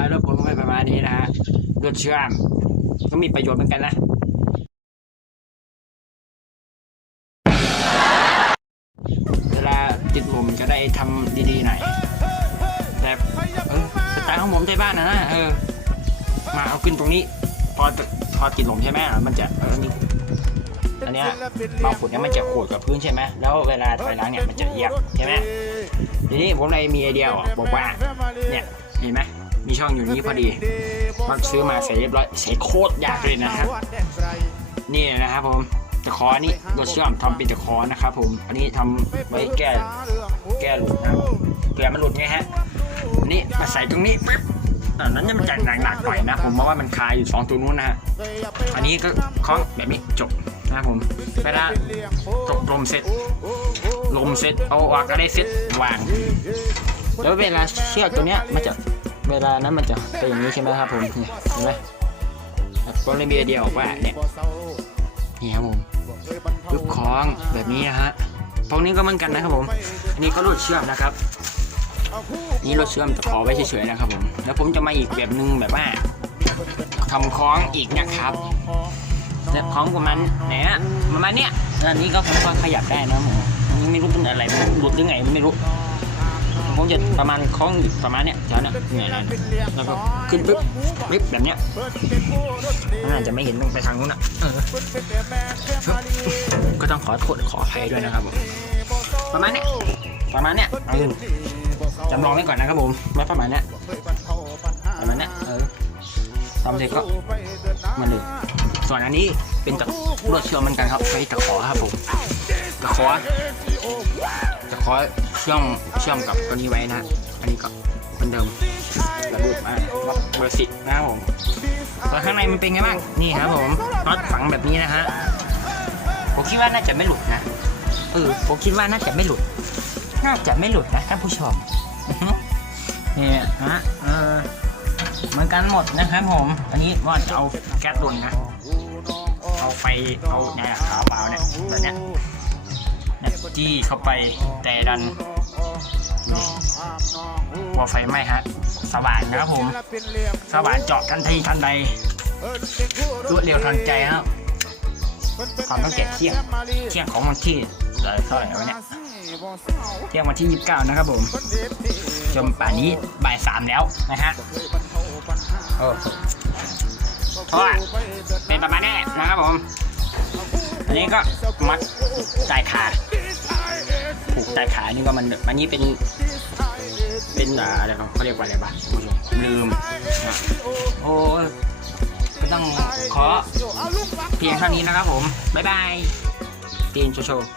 ายรถผมก็ประมาณนี้นะฮะรถเชื่อมก็มีประโยชน์เหมือนกันนะเวลาติดผมจะได้ทำดีๆหน่อยแต่เออสไตล์ของผมใช้บ้านนะนะเออ มาเอาขึ้นตรงนี้ พอพอติดลมใช่ไหมมันจะออนี่อันเนี้ยบางฝุ่นเนี่ยมันจะขูดกับพื้นใช่ไหมแล้วเวลาถอยหล้างเนี่ยมันจะเหยียบใช่ไหมทีนี้ผมเลยมีไอเดียบอกว่าเนี่ยเห็นไหม มีช่องอยู่นี้พอดีมันซื้อมาใส่เรียบร้อยใส่โคตรยากเลยนะครับ นี่นะครับผมตะขออันนี้รถเชื่อมทำเป็นตะขอนะครับผม อันนี้ทำไว้แก้แก้หลุดนะเผื่อมันหลุดไงฮะอันนี้มาใส่ตรงนี้ปั๊บอันนั้นเนี่ยมันจะหนักๆหน่อยนะ ผมมองว่ามันคายอยู่สองตัวนู้นนะฮะ อันนี้ก็คล้องแบบนี้จบนะครับผมเวลาตกลมเสร็จ ลมเสร็จเอาออกก็ได้เสร็จวาง แล้วเวลาเชือกตัวเนี้ยมันจะ เวลานั้นมันจะเป็นอย่างนี้ใช่ไหมครับผมเนี่ยเห็นไหมผมเลยมีไอเดียออกว่าเนี่ยนี่ครับผมปึ๊บคล้องแบบนี้นะฮะตรงนี้ก็เหมือนกันนะครับผม อันนี้ก็รูดเชื่อมนะครับ นี่รูดเชื่อมจะขอไว้เฉยๆนะครับผม แล้วผมจะมาอีกแบบนึงแบบว่าทำคล้องอีกนะครับแบบคล้องประมาณไหนอะประมาณเนี้ยอันนี้ก็ผมก็ขยับได้นะผมนนี้ไม่รู้เป็นอะไรมันหลุดหรือไงไม่รู้ ผมจะประมาณคล้องอยู่ประมาณเนี้ยแถวเนี้ยเนี่ยนะแล้วก็ขึ้นปึ๊บปึ๊บแบบเนี้ยนอาจะไม่เห็นลงไปทางนู้นอะก็ต้องขอโทษขออภัยด้วยนะครับผมประมาณเนี้ยประมาณเนี้ยเออจำลองไว้ก่อนนะครับผมไว้ประมาณเนี้ยประมาณเนี้ยเออทำเสร็จก็มันเลยส่วนอันนี้เป็นตะลวดเชื่อมเหมือนกันครับใช้ตะขอครับผมตะขอ จะขอเชื่อมเชื่อมกับตัวนี้ไว้นะ อันนี้ก็เหมือนเดิมระดูดมาล็อกเบอร์สิบนะครับผมส่วนข้างในมันเป็นไงบ้างนี่ครับผมน็อตฝังแบบนี้นะฮะผมคิดว่าน่าจะไม่หลุดนะเออผมคิดว่าน่าจะไม่หลุด น่าจะไม่หลุดนะท่านผู้ชมเนี่ยนะเออเหมือนกันหมดนะครับผม อันนี้ว่าจะเอาแก๊สดุนนะ เอาไฟ เอาเนี่ยขาวเปล่าเนี่ย จี้เข้าไปแต่ดันนี่หัวไฟไหม้ฮะสว่างนะครับผม สว่างเจาะทันทีทันใดรวดเร็วทันใจครับความตั้งแต่เที่ยงเที่ยงของวันที่เอ่อเท่าไหร่วะเนี่ยเที่ยงวันที่ 29 นะครับผมจนป่านนี้บ่ายสามแล้วนะฮะโอ้เพราะว่าเป็นประมาณนี้นะครับผม อันนี้ก็มัดใต้ขา ผูกใต้ขานี่ก็มันอันนี้เป็นเป็นอะไรเขาเขาเรียกว่าอะไรบ้างคุณผู้ชมลืมนะโอ้ก็ต้องขอเพียงเท่านี้นะครับผม บ๊ายบายตีนโชว์